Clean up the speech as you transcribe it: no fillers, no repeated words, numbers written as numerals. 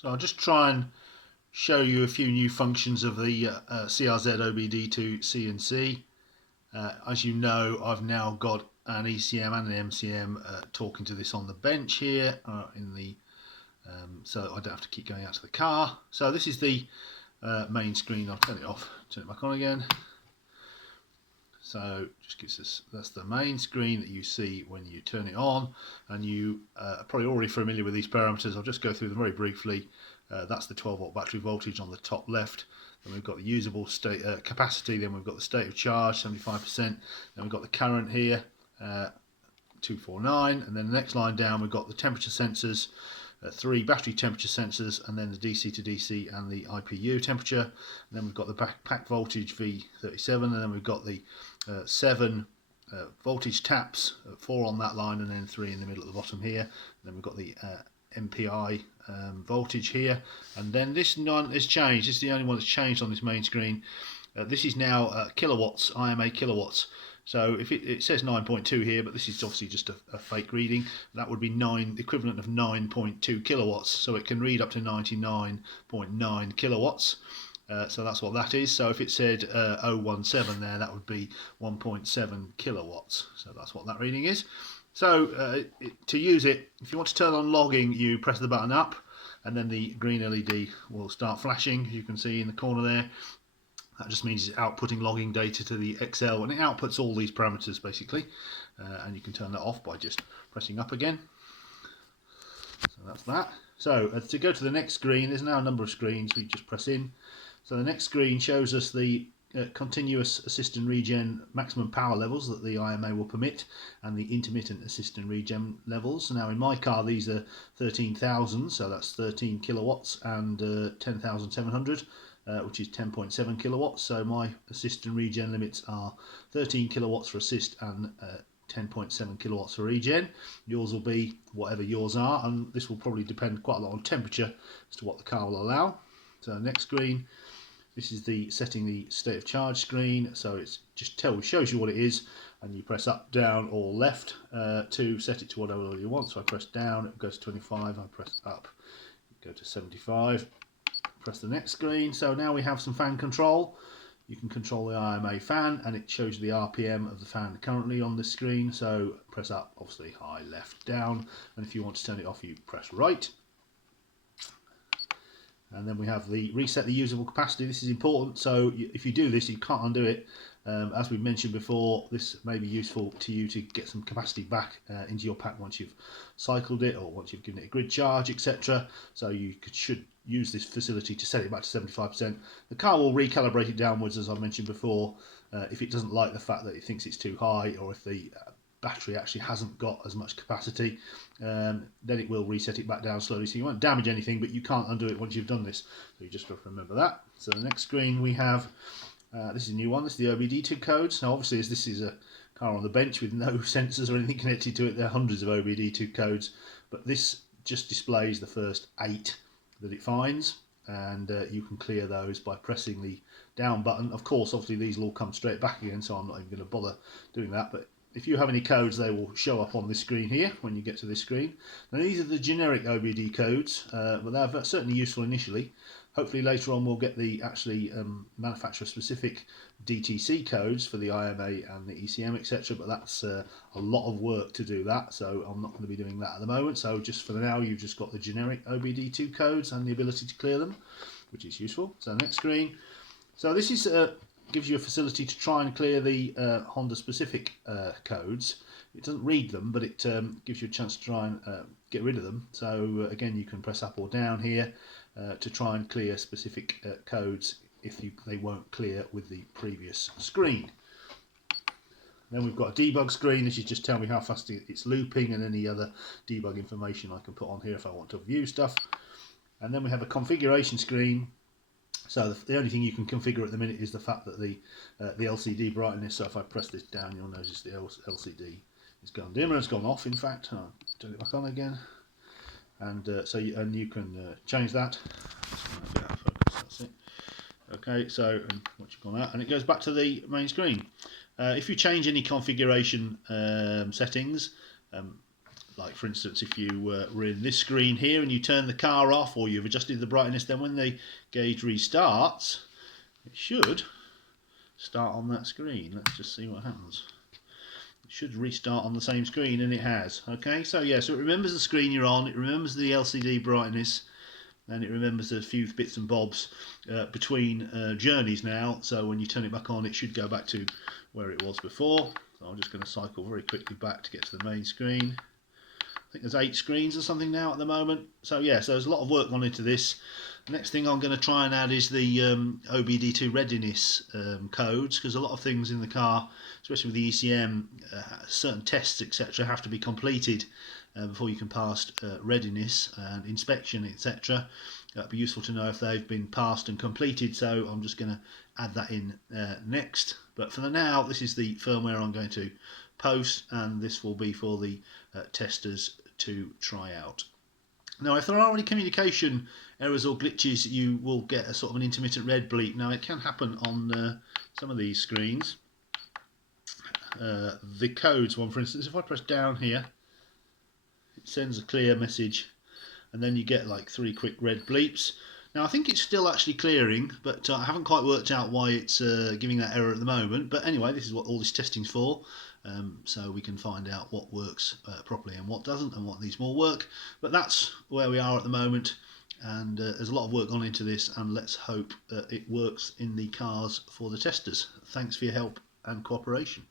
So I'll just try and show you a few new functions of the CRZ OBDII&C. As you know, I've now got an ECM and an MCM talking to this on the bench here so I don't have to keep going out to the car. So this is the main screen. I'll turn it off, turn it back on again. So just gives us, that's the main screen that you see when you turn it on, and you are probably already familiar with these parameters. I'll just go through them very briefly. That's the 12-volt battery voltage on the top left. Then we've got the usable state capacity. Then we've got the state of charge, 75%. Then we've got the current here, 249. And then the next line down, we've got the temperature sensors, 3 battery temperature sensors, and then the DC to DC and the IPU temperature. And then we've got the pack voltage V37, and then we've got the 7 voltage taps, 4 on that line, and then 3 in the middle at the bottom here. And then we've got the MPI voltage here, and then this one has changed. This is the only one that's changed on this main screen. This is now kilowatts, IMA kilowatts. So if it says 9.2 here, but this is obviously just a fake reading. That would be equivalent of 9.2 kilowatts. So it can read up to 99.9 kilowatts. So that's what that is. So if it said 017 there, that would be 1.7 kilowatts. So that's what that reading is. So to use it, if you want to turn on logging, you press the button up, and then the green LED will start flashing. You can see in the corner there. That just means it's outputting logging data to the Excel, and it outputs all these parameters basically. And you can turn that off by just pressing up again. So that's that. So to go to the next screen, there's now a number of screens. We just press in. So the next screen shows us the continuous assist and regen maximum power levels that the IMA will permit, and the intermittent assist and regen levels. Now in my car these are 13,000, so that's 13 kilowatts, and 10,700, which is 10.7 kilowatts. So my assist and regen limits are 13 kilowatts for assist and 10.7 kilowatts for regen. Yours will be whatever yours are, and this will probably depend quite a lot on temperature as to what the car will allow. So next screen, this is the setting the state of charge screen. So it's just shows you what it is, and you press up, down, or left to set it to whatever you want. So I press down, it goes to 25. I press up, go to 75. Press the next screen. So now we have some fan control. You can control the IMA fan, and it shows you the RPM of the fan currently on the screen. So press up, obviously high, left, down, and if you want to turn it off, you press right. And then we have the reset the usable capacity. This is important, so if you do this, you can't undo it. As we mentioned before, this may be useful to you to get some capacity back into your pack once you've cycled it, or once you've given it a grid charge, etc. So you should use this facility to set it back to 75%. The car will recalibrate it downwards, as I mentioned before, if it doesn't like the fact that it thinks it's too high, or if the battery actually hasn't got as much capacity, then it will reset it back down slowly, so you won't damage anything, but you can't undo it once you've done this, so you just have to remember that. So the next screen we have, this is a new one. This is the OBDII codes. Now obviously, as this is a car on the bench with no sensors or anything connected to it, there are hundreds of OBDII codes, but this just displays the first 8 that it finds, and you can clear those by pressing the down button. Of course, obviously these will all come straight back again, so I'm not even going to bother doing that, but if you have any codes, they will show up on this screen here when you get to this screen. Now these are the generic OBD codes, but they're certainly useful initially. Hopefully later on we'll get the actually manufacturer specific DTC codes for the IMA and the ECM, etc. But that's a lot of work to do that, so I'm not going to be doing that at the moment. So just for now, you've just got the generic OBD2 codes and the ability to clear them, which is useful. So next screen. So this is gives you a facility to try and clear the Honda specific codes. It doesn't read them, but it gives you a chance to try and get rid of them. So again, you can press up or down here to try and clear specific codes if they won't clear with the previous screen. Then we've got a debug screen. This is just tell me how fast it's looping, and any other debug information I can put on here if I want to view stuff. And then we have a configuration screen. So the only thing you can configure at the minute is the fact that the LCD brightness. So if I press this down, you'll notice the LCD has gone dimmer. It's gone off, in fact. I'll turn it back on again. And you can change that. Get out of focus. That's it. Okay. So once you've gone out, and it goes back to the main screen. If you change any configuration settings, like for instance, if you were in this screen here and you turn the car off, or you've adjusted the brightness, then when the gauge restarts, it should start on that screen. Let's just see what happens. It should restart on the same screen, and it has. Okay, so yeah, so it remembers the screen you're on, it remembers the LCD brightness, and it remembers a few bits and bobs between journeys now. So when you turn it back on, it should go back to where it was before. So I'm just going to cycle very quickly back to get to the main screen. I think there's 8 screens or something now at the moment. So yeah, so there's a lot of work gone into this. Next thing I'm going to try and add is the OBDII readiness codes, because a lot of things in the car, especially with the ECM, certain tests etc. have to be completed before you can pass readiness and inspection etc. It'd be useful to know if they've been passed and completed, so I'm just going to add that in next. But for the now, this is the firmware I'm going to post, and this will be for the testers to try out. Now, if there are any communication errors or glitches, you will get a sort of an intermittent red bleep. Now, it can happen on some of these screens. The codes one, for instance, if I press down here, it sends a clear message, and then you get like 3 quick red bleeps. Now I think it's still actually clearing, but I haven't quite worked out why it's giving that error at the moment. But anyway, this is what all this testing's for, so we can find out what works properly and what doesn't, and what needs more work. But that's where we are at the moment, and there's a lot of work gone into this, and let's hope it works in the cars for the testers. Thanks for your help and cooperation.